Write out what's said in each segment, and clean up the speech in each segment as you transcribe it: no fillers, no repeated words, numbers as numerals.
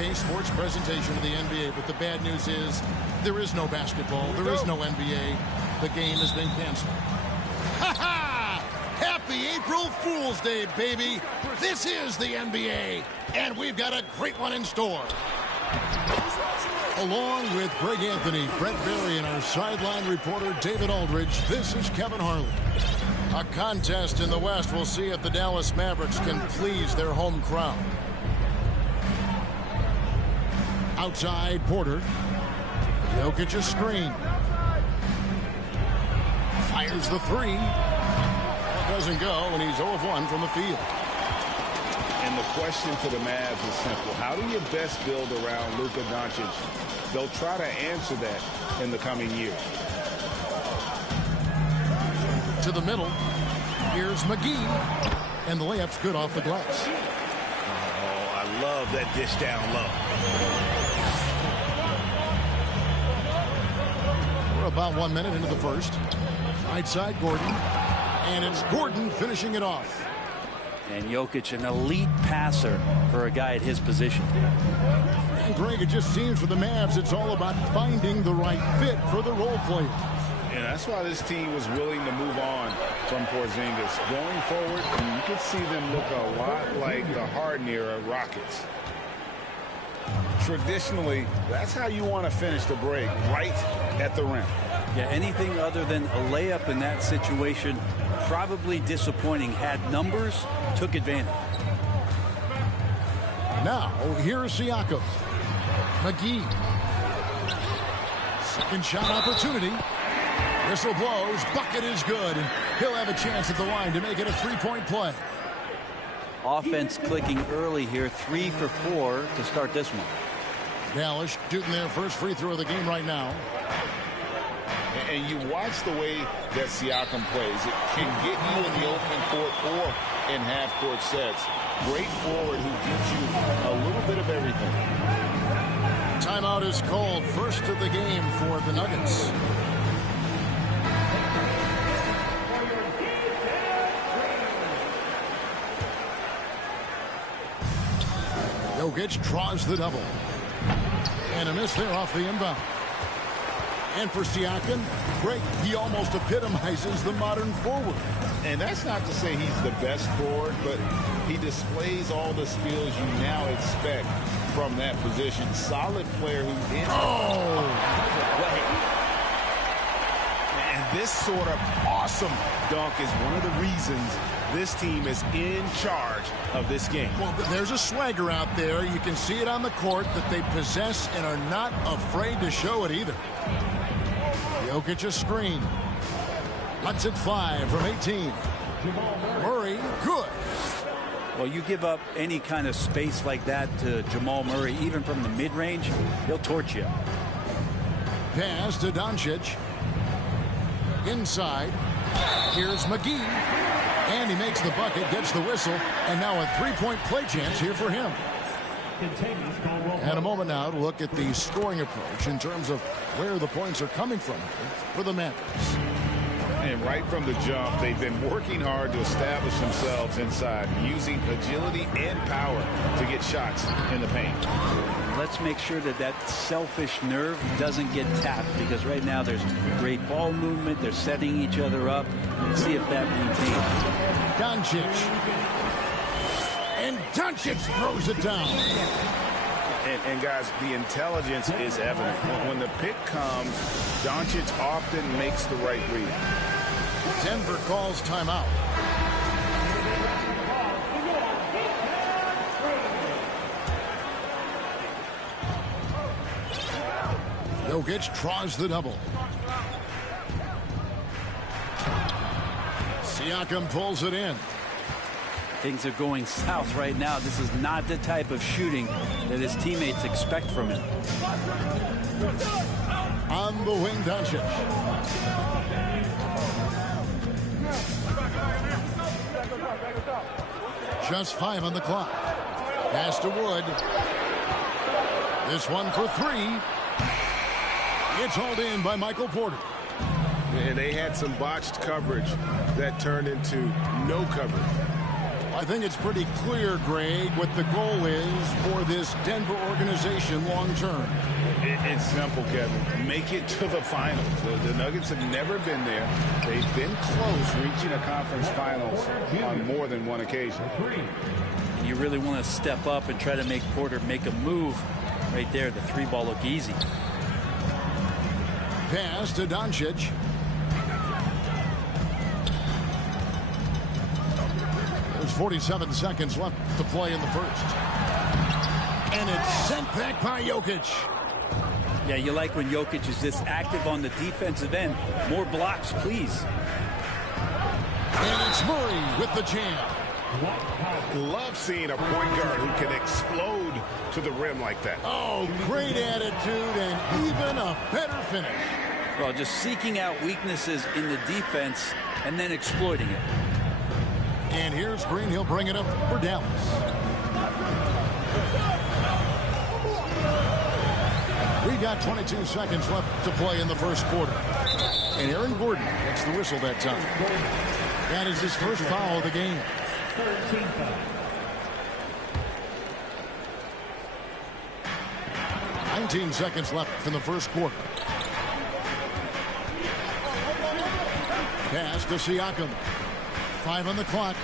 okay sports presentation of the NBA, but the bad news is there is no basketball. There is no NBA. The game has been canceled. Ha ha! Happy April Fool's Day, baby. This is the NBA, and we've got a great one in store. Along with Greg Anthony, Brett Berry, and our sideline reporter David Aldridge, this is Kevin Harlan. A contest in the West. We'll see if the Dallas Mavericks can please their home crowd. Outside, Porter. Jokic a screen. Fires the three. It doesn't go, and he's 0 of 1 from the field. And the question for the Mavs is simple. How do you best build around Luka Doncic? They'll try to answer that in the coming year. To the middle. Here's McGee. And the layup's good off the glass. Oh, I love that dish down low. We're about 1 minute into the first. Right side, Gordon. And it's Gordon finishing it off. And Jokic, an elite passer for a guy at his position. And Greg, it just seems for the Mavs, it's all about finding the right fit for the role players. And that's why this team was willing to move on from Porzingis. Going forward, you could see them look a lot like the Harden era Rockets. Traditionally, that's how you want to finish the break, right at the rim. Yeah, anything other than a layup in that situation, probably disappointing. Had numbers, took advantage. Now, here's Siakam. McGee. Second shot opportunity. Whistle blows. Bucket is good. And he'll have a chance at the line to make it a three-point play. Offense clicking early here. 3 for 4 to start this one. Dallas shooting their first free throw of the game right now. And you watch the way that Siakam plays. It can get you in the open court or in half-court sets. Great forward who gives you a little bit of everything. Timeout is called. First of the game for the Nuggets. Jokic draws the double. And a miss there off the inbound. And for Siakam, great, he almost epitomizes the modern forward. And that's not to say he's the best forward, but he displays all the skills you now expect from that position. Solid player who is... Oh! And this sort of awesome dunk is one of the reasons this team is in charge of this game. Well, there's a swagger out there. You can see it on the court that they possess and are not afraid to show it either. Jokic a screen. Lets it fly from 18. Murray, good. Well, you give up any kind of space like that to Jamal Murray, even from the mid-range, he'll torch you. Pass to Doncic. Inside. Here's McGee. And he makes the bucket, gets the whistle, and now a three-point play chance here for him. And a moment now to look at the scoring approach in terms of where the points are coming from for the Mavericks. And right from the jump, they've been working hard to establish themselves inside, using agility and power to get shots in the paint. Let's make sure that that selfish nerve doesn't get tapped, because right now there's great ball movement. They're setting each other up. Let's see if that maintains. Doncic. And Doncic throws it down. And guys, the intelligence is evident. When the pick comes, Doncic often makes the right read. Denver calls timeout. Jokic draws the double. Siakam pulls it in. Things are going south right now. This is not the type of shooting that his teammates expect from him. On the wing, Doncic. Just 5 on the clock. Pass to Wood. This one for 3. It's hauled in by Michael Porter. And they had some botched coverage that turned into no coverage. I think it's pretty clear, Greg, what the goal is for this Denver organization long term. It's simple, Kevin. Make it to the finals. The Nuggets have never been there. They've been close reaching a conference finals on more than one occasion. And you really want to step up and try to make Porter make a move right there. The three ball look easy. Pass to Doncic. There's 47 seconds left to play in the first. And it's sent back by Jokic. Yeah, you like when Jokic is this active on the defensive end. More blocks, please. And it's Murray with the jam. Love seeing a point guard who can explode to the rim like that. Oh, great attitude and even a better finish. Well, just seeking out weaknesses in the defense and then exploiting it. And here's Green. He'll bring it up for Dallas. We got 22 seconds left to play in the first quarter. And Aaron Gordon gets the whistle that time. That is his first foul of the game. 19 seconds left in the first quarter. Pass to Siakam. 5 on the clock.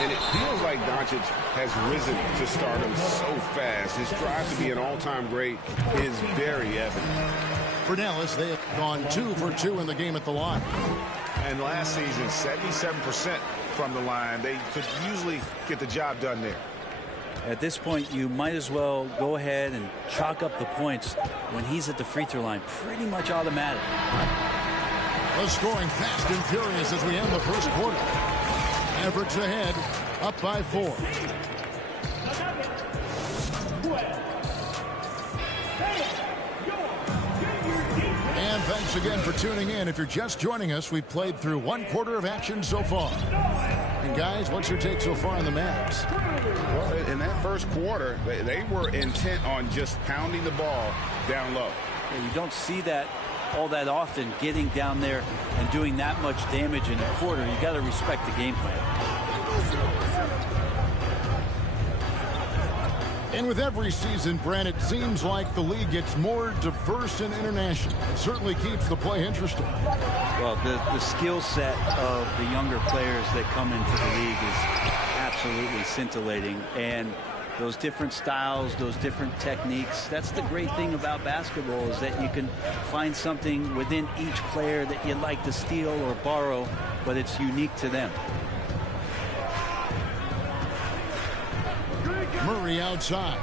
And it feels like Doncic has risen to stardom so fast. His drive to be an all-time great is very evident. For Dallas, they have gone 2 for 2 in the game at the line. And last season, 77% from the line. They could usually get the job done there. At this point, you might as well go ahead and chalk up the points when he's at the free throw line. Pretty much automatic. The scoring fast and furious as we end the first quarter. Mavericks ahead, up by 4. And thanks again for tuning in. If you're just joining us, we've played through 1 quarter of action so far. And guys, what's your take so far on the Mavs? Well, in that first quarter, they were intent on just pounding the ball down low. Yeah, you don't see that all that often, getting down there and doing that much damage in a quarter. You got to respect the game plan. And with every season, Brent, it seems like the league gets more diverse and international. It certainly keeps the play interesting. Well, the skill set of the younger players that come into the league is absolutely scintillating. And those different styles, those different techniques, that's the great thing about basketball, is that you can find something within each player that you'd like to steal or borrow, but it's unique to them. Murray outside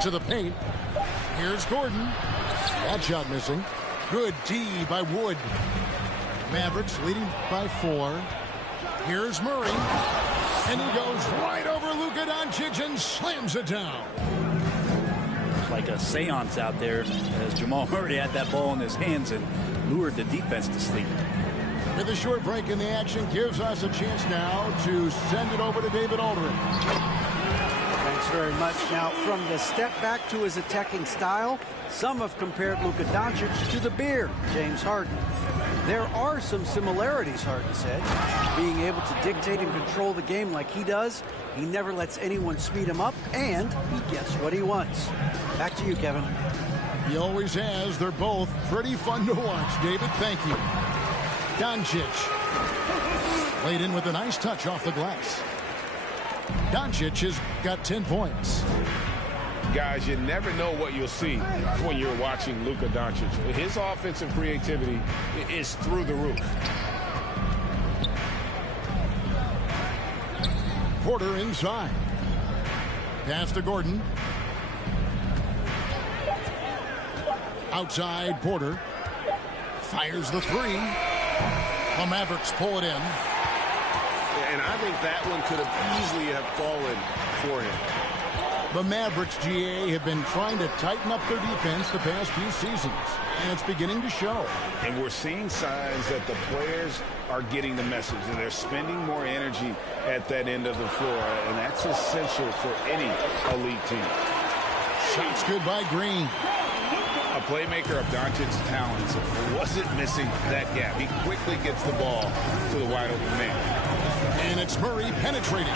to the paint. Here's Gordon. That shot missing. Good D by Wood. Mavericks leading by 4. Here's Murray. And he goes right over Luka Doncic and slams it down. It's like a seance out there as Jamal Murray had that ball in his hands and lured the defense to sleep. With a short break in the action, gives us a chance now to send it over to David Aldridge. Thanks very much. Now, from the step back to his attacking style, some have compared Luka Doncic to the Bear, James Harden. There are some similarities, Harden said. Being able to dictate and control the game like he does, he never lets anyone speed him up, and he gets what he wants. Back to you, Kevin. He always has. They're both pretty fun to watch. David, thank you. Doncic laid in with a nice touch off the glass. Doncic has got 10 points. Guys, you never know what you'll see when you're watching Luka Doncic. His offensive creativity is through the roof. Porter inside. Pass to Gordon. Outside, Porter. Fires the 3. The Mavericks pull it in. And I think that one could have easily have fallen for him. The Mavericks, GA, have been trying to tighten up their defense the past few seasons, and it's beginning to show. And we're seeing signs that the players are getting the message, and they're spending more energy at that end of the floor, and that's essential for any elite team. Shots good by Green. A playmaker of Doncic's talents wasn't missing that gap. He quickly gets the ball to the wide open man. And It's Murray penetrating.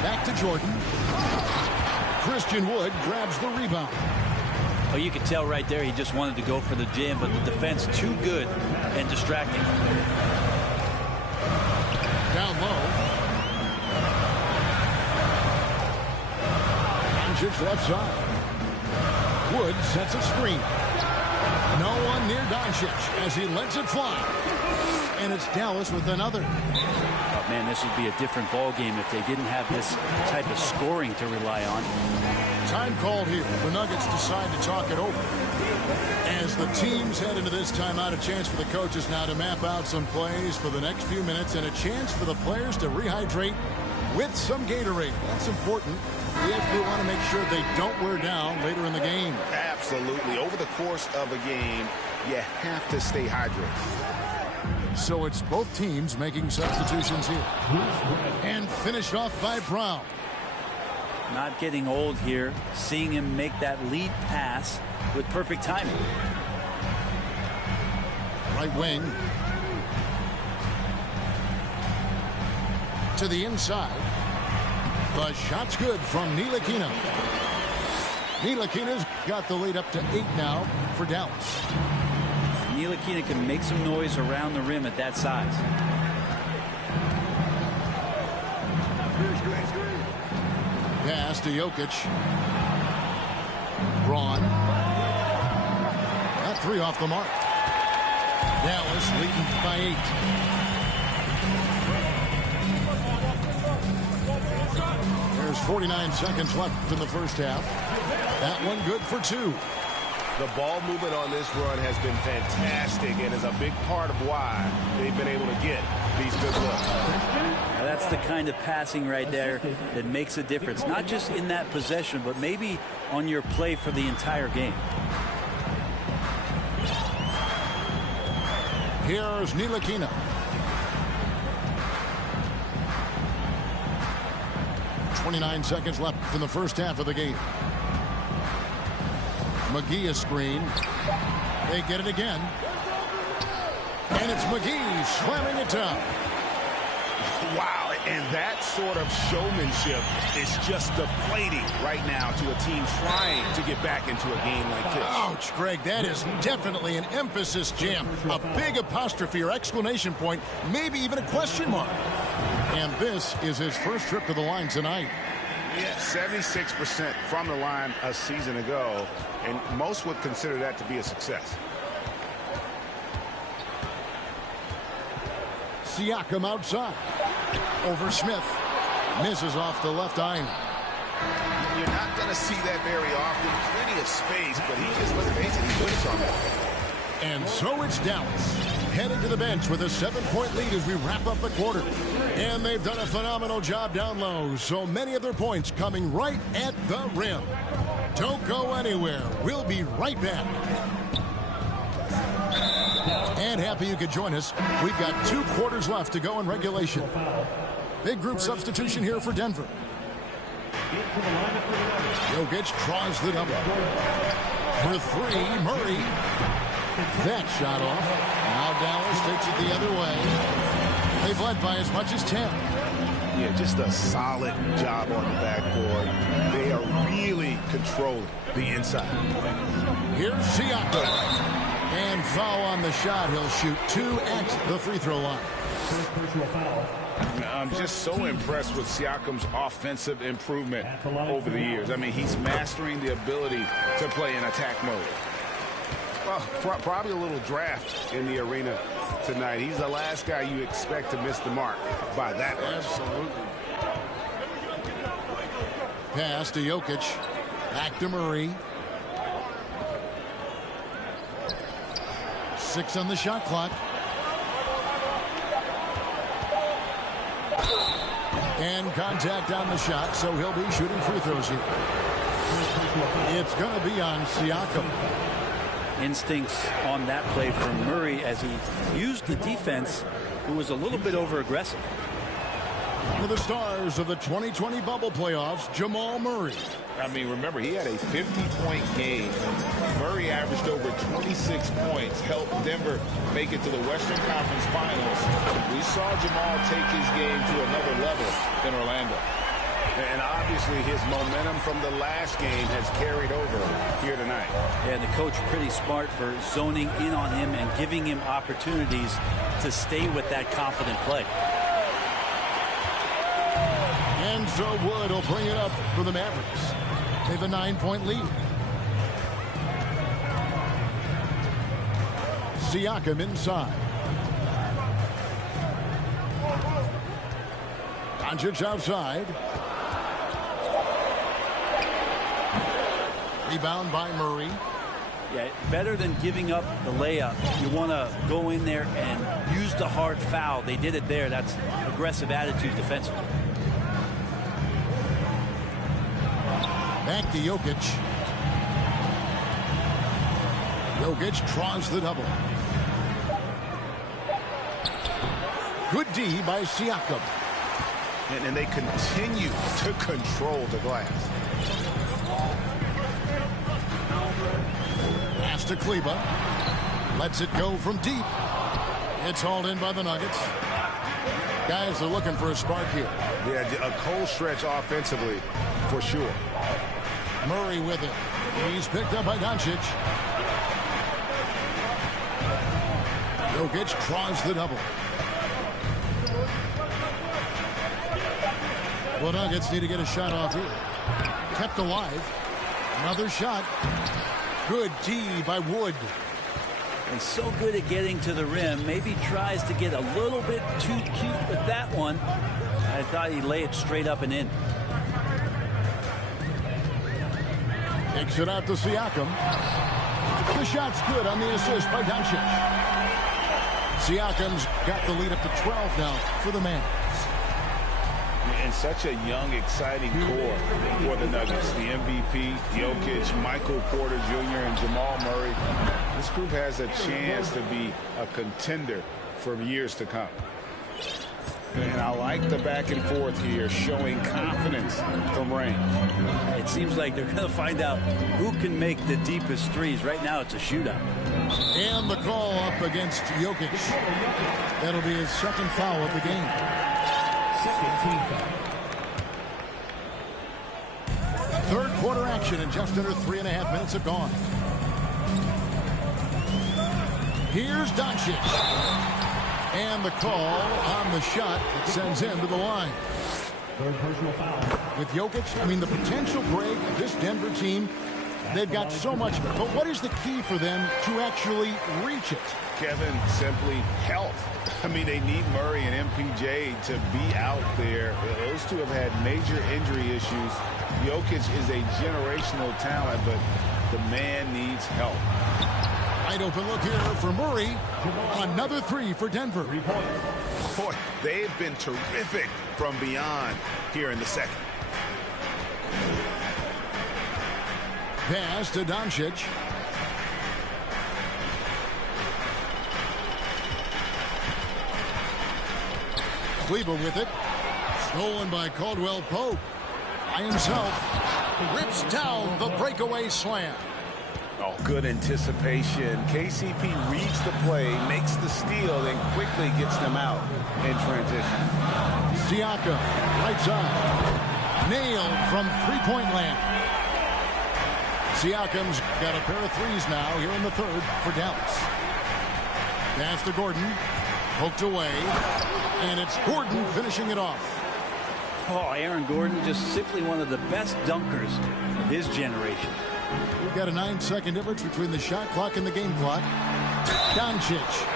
Back to Jordan. Christian Wood grabs the rebound. Oh, you could tell right there he just wanted to go for the jam, but the defense too good and distracting. Down low. Doncic left side. Wood sets a screen. No one near Doncic as he lets it fly. And it's Dallas with another. Oh, man, this would be a different ball game if they didn't have this type of scoring to rely on. Time called here. The Nuggets decide to talk it over. As the teams head into this timeout, a chance for the coaches now to map out some plays for the next few minutes and a chance for the players to rehydrate with some Gatorade. That's important if they want to make sure they don't wear down later in the game. Absolutely. Over the course of a game, you have to stay hydrated. So it's both teams making substitutions here. And finished off by Brown. Not getting old here, seeing him make that lead pass with perfect timing. Right wing. To the inside. The shot's good from Ntilikina. Ntilikina's got the lead up to 8 now for Dallas. Ntilikina can make some noise around the rim at that size. Pass to Jokic. Braun. That 3 off the mark. Dallas leading by 8. There's 49 seconds left in the first half. That one good for 2. The ball movement on this run has been fantastic and is a big part of why they've been able to get these good looks. Now that's the kind of passing right there that makes a difference, not just in that possession, but maybe on your play for the entire game. Here's Ntilikina. .29 seconds left in the first half of the game. McGee a screen. They get it again. And it's McGee slamming it down. Wow, and that sort of showmanship is just deflating right now to a team trying to get back into a game like this. Ouch, Greg, that is definitely an emphasis jam. A big apostrophe or exclamation point, maybe even a question mark. And this is his first trip to the line tonight. Yeah, 76% from the line a season ago, and most would consider that to be a success. Siakam outside. Over Smith. Misses off the left iron. You're not going to see that very often. Plenty of space, but he just, let's face it, he whips on that. And so it's Dallas heading to the bench with a 7-point lead as we wrap up the quarter. And they've done a phenomenal job down low. So many of their points coming right at the rim. Don't go anywhere. We'll be right back. And happy you could join us. We've got 2 quarters left to go in regulation. Big group substitution here for Denver. Jokic draws the double. For 3, Murray. That shot off. Now Dallas takes it the other way. They've led by as much as 10. Yeah, just a solid job on the backboard. They are really controlling the inside. Here's Siakam. And foul on the shot. He'll shoot 2 at the free throw line. I'm just so impressed with Siakam's offensive improvement over the years. I mean, he's mastering the ability to play in attack mode. Well, probably a little draft in the arena tonight. He's the last guy you expect to miss the mark by that much. Absolutely. Pass to Jokic. Back to Murray. 6 on the shot clock. And contact on the shot, so he'll be shooting free throws here. It's going to be on Siakam. Instincts on that play from Murray as he used the defense, who was a little bit over aggressive. One of the stars of the 2020 bubble playoffs, Jamal Murray. I mean, remember, he had a 50-point game. Murray averaged over 26 points, helped Denver make it to the Western Conference Finals. We saw Jamal take his game to another level in Orlando. And obviously his momentum from the last game has carried over here tonight. Yeah, the coach pretty smart for zoning in on him and giving him opportunities to stay with that confident play. And so Wood will bring it up for the Mavericks. They have a 9-point lead. Siakam inside. Doncic outside. Rebound by Murray. Yeah, better than giving up the layup. You want to go in there and use the hard foul. They did it there. That's aggressive attitude defensively. Back to Jokic. Jokic draws the double. Good D by Siakam. And they continue to control the glass. Pass to Kleba. Lets it go from deep. It's hauled in by the Nuggets. Guys are looking for a spark here. Yeah, a cold stretch offensively for sure. Murray with it. He's picked up by Doncic. Jokic draws the double. The Nuggets need to get a shot off here. Kept alive. Another shot. Good D by Wood. He's so good at getting to the rim. Maybe tries to get a little bit too cute with that one. I thought he'd lay it straight up and in. Takes it out to Siakam. The shot's good on the assist by Doncic. Siakam's got the lead up to 12 now for the Mavs. And such a young, exciting core for the Nuggets. The MVP, Jokic, Michael Porter Jr., and Jamal Murray. This group has a chance to be a contender for years to come. And I like the back and forth here, showing confidence from range. It seems like they're going to find out who can make the deepest threes. Right now, it's a shootout. And the call up against Jokic. That'll be his second foul of the game. Third quarter action, and just under 3.5 minutes have gone. Here's Doncic. And the call on the shot that sends him to the line. Third personal foul. With Jokic, I mean, the potential break of this Denver team, they've got so much. But what is the key for them to actually reach it? Kevin, simply health. I mean, they need Murray and MPJ to be out there. Those two have had major injury issues. Jokic is a generational talent, but the man needs help. Wide open look here for Murray. Another three for Denver. Boy, they've been terrific from beyond here in the second. Pass to Doncic. Kleba with it. Stolen by Caldwell Pope. By himself. Rips down the breakaway slam. Oh, good anticipation. KCP reads the play, makes the steal, then quickly gets them out in transition. Siakam, right side. Nailed from three-point land. Siakam's got a pair of threes now here in the third for Dallas. Pass to Gordon. Poked away. And it's Gordon finishing it off. Oh, Aaron Gordon, just simply one of the best dunkers of his generation. We've got a 9-second difference between the shot clock and the game clock. Doncic.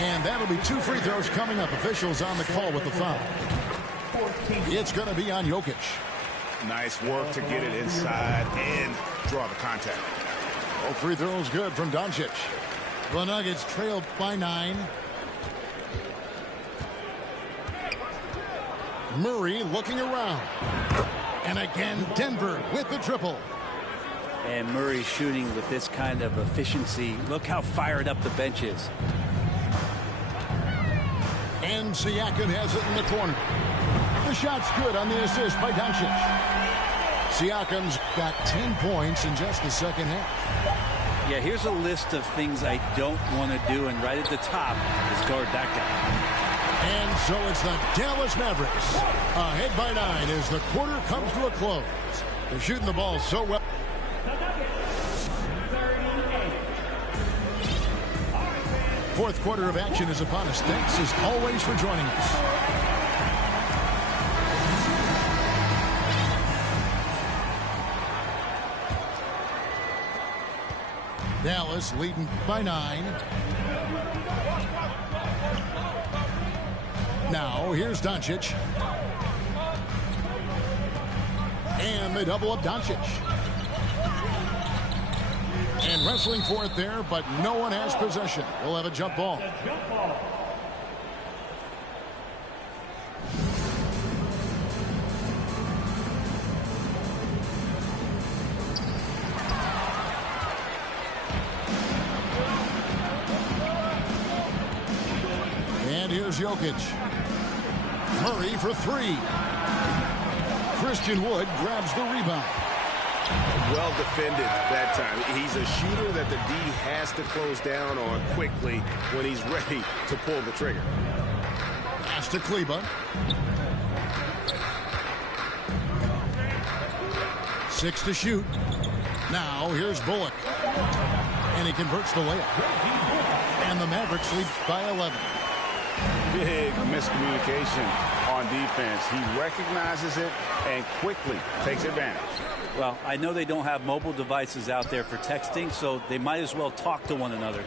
And that'll be 2 free throws coming up. Officials on the call with the foul. It's going to be on Jokic. Nice work to get it inside and draw the contact. All free throws good from Doncic. The Nuggets trailed by 9. Murray looking around. And again, Denver with the triple. And Murray shooting with this kind of efficiency. Look how fired up the bench is. And And Siakam has it in the corner. The shot's good on the assist by Doncic. Siakam's got 10 points in just the second half. Yeah, here's a list of things I don't want to do, and right at the top is guard that guy. And so it's the Dallas Mavericks ahead by 9 as the quarter comes to a close. They're shooting the ball so well. Fourth quarter of action is upon us. Thanks as always for joining us. Dallas leading by 9. Now here's Doncic. And they double up Doncic. And wrestling for it there, but no one has possession. We'll have a jump ball. And here's Jokic. Murray for 3. Christian Wood grabs the rebound. Well defended that time. He's a shooter that the D has to close down on quickly when he's ready to pull the trigger. Pass to Kleba. 6 to shoot. Now here's Bullock. And he converts the layup. And the Mavericks lead by 11. Big miscommunication on defense. He recognizes it and quickly takes advantage. Well, I know they don't have mobile devices out there for texting, so they might as well talk to one another.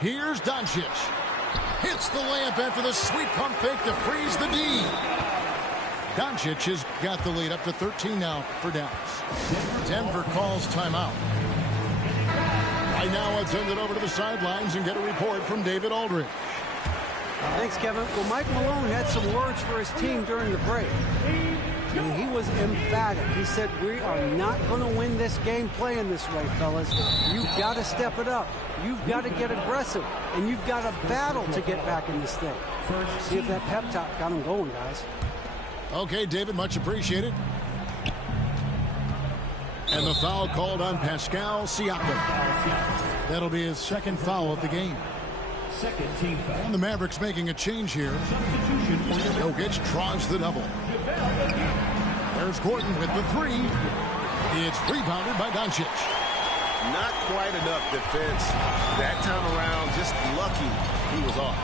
Here's Doncic. Hits the layup after the sweet pump fake to freeze the D. Doncic has got the lead up to 13 now for Dallas. Denver calls timeout. Right now, let's send it over to the sidelines and get a report from David Aldridge. Thanks, Kevin. Well, Mike Malone had some words for his team during the break. And he was emphatic. He said, we are not going to win this game playing this way, fellas. You've got to step it up. You've got to get aggressive. And you've got to battle to get back in this thing. See if that pep talk got him going, guys. Okay, David, much appreciated. And the foul called on Pascal Siakam. That'll be his second foul of the game. Second team foul. And the Mavericks making a change here. Jokic draws the double. There's Gordon with the 3. It's rebounded by Doncic. Not quite enough defense that time around. Just lucky he was off.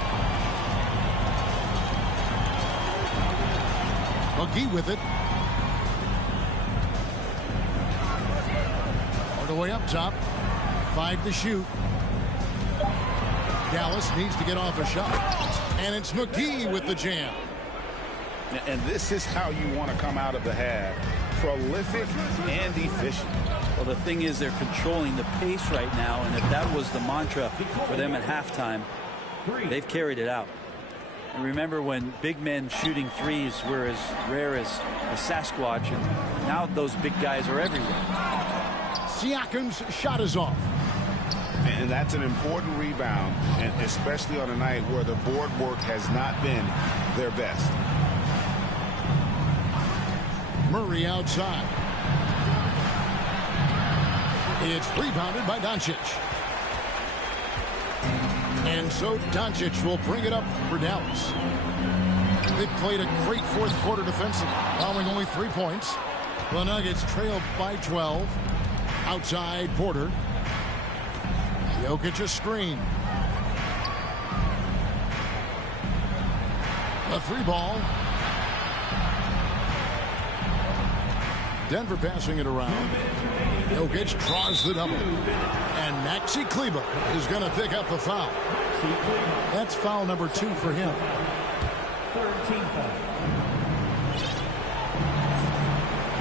McGee with it. All the way up top. 5 to shoot. Dallas needs to get off a shot. And it's McGee with the jam. And this is how you want to come out of the half. Prolific and efficient. Well, the thing is, they're controlling the pace right now, and if that was the mantra for them at halftime, they've carried it out. And remember when big men shooting threes were as rare as a Sasquatch, and now those big guys are everywhere. Siakam's shot is off. And that's an important rebound, and especially on a night where the board work has not been their best. Murray outside. It's rebounded by Doncic. And so Doncic will bring it up for Dallas. They played a great fourth quarter defensively, allowing only 3 points. The Nuggets trailed by 12. Outside Porter. Jokic a screen. A 3 ball. Denver passing it around. Jokic draws the double. And Maxi Kleba is going to pick up the foul. That's foul number 2 for him. Third team foul.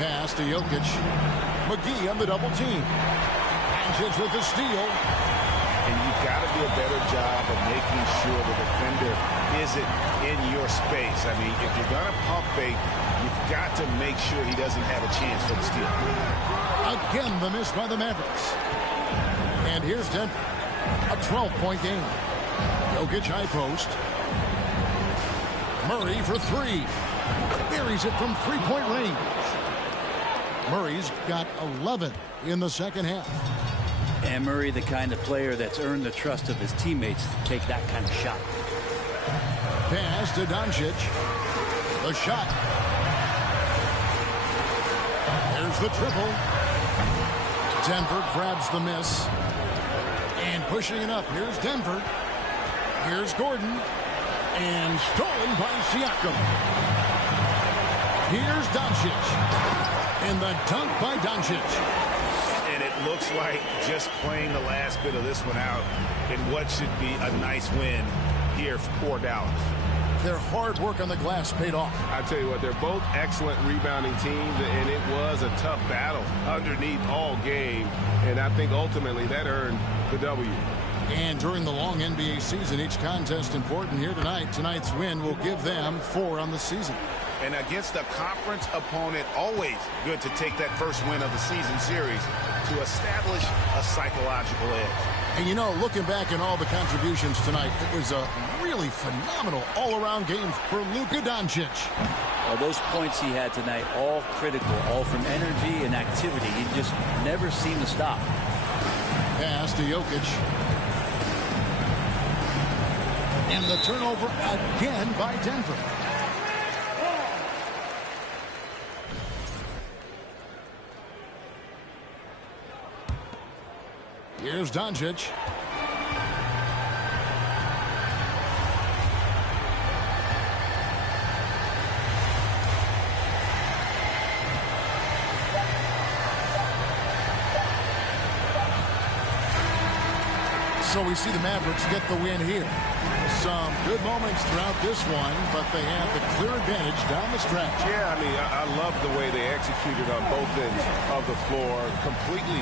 Pass to Jokic. McGee on the double team. Doncic with the steal. And you've got to do a better job of making sure the defender isn't in your space. I mean, if you're going to pump fake, you've got to make sure he doesn't have a chance for the steal. Again, the miss by the Mavericks. And here's Denver. A 12-point game. Jokic high post. Murray for three. Buries it from three-point range. Murray's got 11 in the second half. And Murray, the kind of player that's earned the trust of his teammates to take that kind of shot. Pass to Doncic. The shot. There's the triple. Denver grabs the miss. And pushing it up. Here's Denver. Here's Gordon. And stolen by Siakam. Here's Doncic. And the dunk by Doncic. And it looks like just playing the last bit of this one out in what should be a nice win here for Dallas. Their hard work on the glass paid off. I tell you what, they're both excellent rebounding teams, and it was a tough battle underneath all game. And I think ultimately that earned the W. And during the long NBA season, each contest important here tonight. Tonight's win will give them 4 on the season. And against a conference opponent, always good to take that first win of the season series to establish a psychological edge. And, you know, looking back at all the contributions tonight, it was a really phenomenal all-around game for Luka Doncic. Well, those points he had tonight, all critical, all from energy and activity. He just never seemed to stop. Pass to Jokic. And the turnover again by Denver. Here's Doncic. So we see the Mavericks get the win here. Some good moments throughout this one, but they have the clear advantage down the stretch. Yeah, I mean, I love the way they executed on both ends of the floor completely.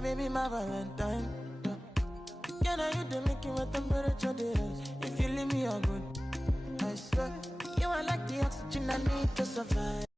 my baby, my Valentine. Can I you to make you with temperature days? If you leave me a good, I swear, you are like the oxygen I need to survive.